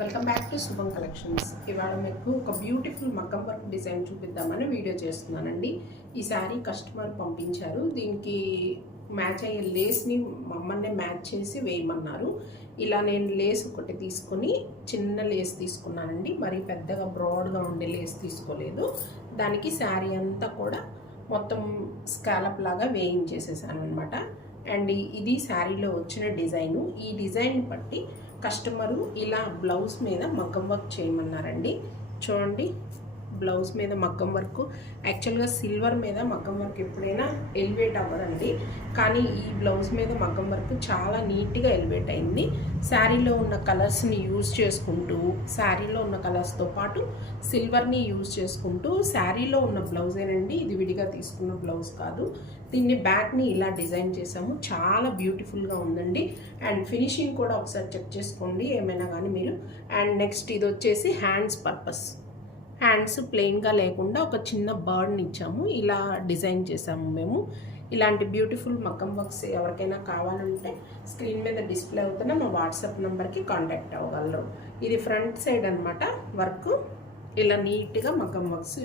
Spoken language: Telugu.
వెల్కమ్ బ్యాక్ టు శుభం కలెక్షన్స్. ఇవాళ మీకు ఒక బ్యూటిఫుల్ మగ్గం వర్క్ డిజైన్ చూపిద్దామని వీడియో చేస్తున్నానండి. ఈ శారీ కస్టమర్ పంపించారు. దీనికి మ్యాచ్ అయ్యే లేస్ని మమ్మల్ని మ్యాచ్ చేసి వేయమన్నారు. ఇలా నేను లేస్ ఒకటి తీసుకొని చిన్న లేస్ తీసుకున్నానండి. మరి పెద్దగా బ్రాడ్గా ఉండే లేస్ తీసుకోలేదు. దానికి శారీ అంతా కూడా మొత్తం స్కాలప్ లాగా వేయించేసేసాను అనమాట. అండ్ ఇది శారీలో వచ్చిన డిజైను. ఈ డిజైన్ బట్టి కస్టమరు ఇలా బ్లౌజ్ మీద మగ్గం వర్క్ చేయమన్నారండి. చూడండి, బ్లౌజ్ మీద మగ్గం వర్క్. యాక్చువల్గా సిల్వర్ మీద మగ్గం వర్క్ ఎప్పుడైనా ఎలివేట్ అవ్వదండి, కానీ ఈ బ్లౌజ్ మీద మగ్గం వర్క్ చాలా నీట్గా ఎలివేట్ అయింది. శారీలో ఉన్న కలర్స్ని యూజ్ చేసుకుంటూ, శారీలో ఉన్న కలర్స్తో పాటు సిల్వర్ని యూజ్ చేసుకుంటూ, శారీలో ఉన్న బ్లౌజేనండి, ఇది విడిగా తీసుకున్న బ్లౌజ్ కాదు. దీన్ని బ్యాక్ని ఇలా డిజైన్ చేసాము. చాలా బ్యూటిఫుల్గా ఉందండి. అండ్ ఫినిషింగ్ కూడా ఒకసారి చెక్ చేసుకోండి ఏమైనా కానీ మీరు. అండ్ నెక్స్ట్ ఇది వచ్చేసి హ్యాండ్స్ పర్పస్. హ్యాండ్స్ ప్లెయిన్గా లేకుండా ఒక చిన్న బర్డ్ని ఇచ్చాము. ఇలా డిజైన్ చేసాము మేము. ఇలాంటి బ్యూటిఫుల్ మగ్గం వర్క్స్ ఎవరికైనా కావాలంటే స్క్రీన్ మీద డిస్ప్లే అవుతున్న మా వాట్సాప్ నెంబర్కి కాంటాక్ట్ అవ్వగలరు. ఇది ఫ్రంట్ సైడ్ అనమాట వర్క్. ఇలా నీట్గా మగ్గం వర్క్స్